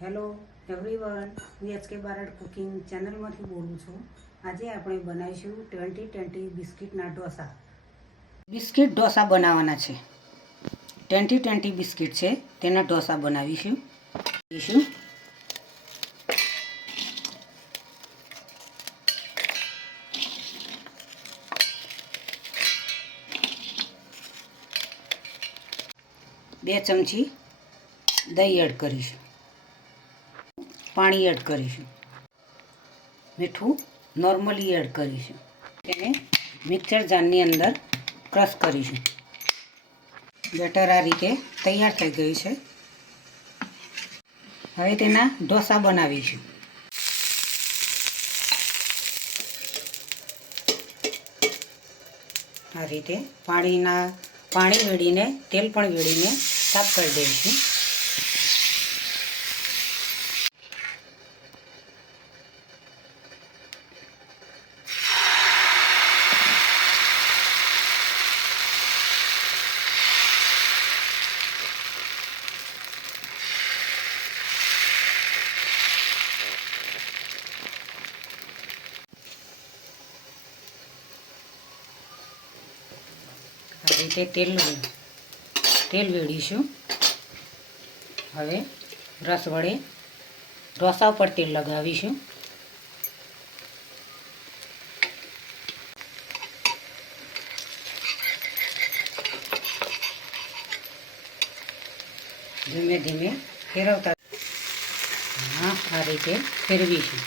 Hello everyone, હું H K Barad cooking ચેનલમાંથી બોલું છું. આજે આપણે બનાવીશું 2020 બિસ્કિટના ઢોસા. બિસ્કિટ ઢોસા બનાવવાના છે. 2020 બિસ્કિટ છે, તેના ઢોસા બનાવીશું. બે ચમચી દહીં એડ કરીશું, પાણી એડ કરીશું, મીઠું નોર્મલી એડ કરીશું. તેને મિક્સર જારની અંદર ક્રશ કરીશું. બેટર આ રીતે તૈયાર થઈ ગયું છે. હવે તેના ઢોસા બનાવીશું. આ રીતે પાણી વેડીને તેલ પણ વેડીને સાફ કરી દઈશું. આ રીતે તેલ વેડીશું. હવે બ્રશ વડે ઢોસા ઉપર તેલ લગાવીશું. ધીમે ધીમે ફેરવતા આ રીતે ફેરવીશું.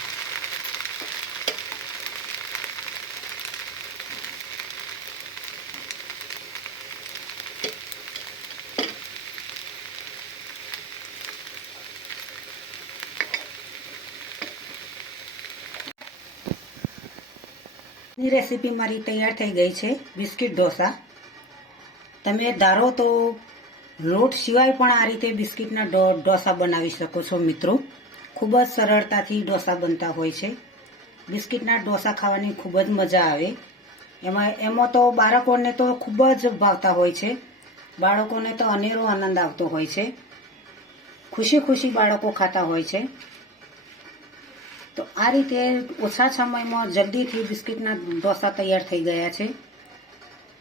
રેસીપી મારી તૈયાર થઈ ગઈ છે, બિસ્કિટ ઢોસા. તમે ધારો તો લોટ સિવાય પણ આ રીતે બિસ્કિટના ઢોસા બનાવી શકો છો મિત્રો. ખૂબ જ સરળતાથી ઢોસા બનતા હોય છે. બિસ્કિટના ઢોસા ખાવાની ખૂબ જ મજા આવે. એમાં તો બાળકોને તો ખૂબ જ ભાવતા હોય છે. બાળકોને તો અનેરો આનંદ આવતો હોય છે. ખુશી ખુશી બાળકો ખાતા હોય છે. તો આ રીતે ઓછા સમયમાં જલ્દીથી બિસ્કિટના ઢોસા તૈયાર થઈ ગયા છે.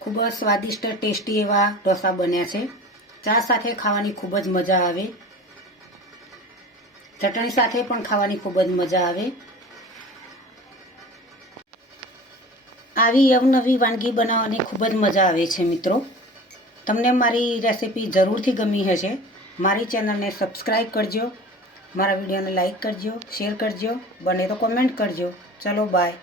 ખૂબ જ સ્વાદિષ્ટ ટેસ્ટી એવા ઢોસા બન્યા છે. ચા સાથે ખાવાની ખૂબ જ મજા આવે. ચટણી સાથે પણ ખાવાની ખૂબ જ મજા આવે. આવી અવનવી વાનગી બનાવવાની ખૂબ જ મજા આવે છે મિત્રો. તમને મારી રેસીપી જરૂરથી ગમી હશે. મારી ચેનલને સબસ્ક્રાઈબ કરજો. મારા વિડીયોને લાઈક કરજો, શેર કરજો, બને તો કોમેન્ટ કરજો. ચલો બાય.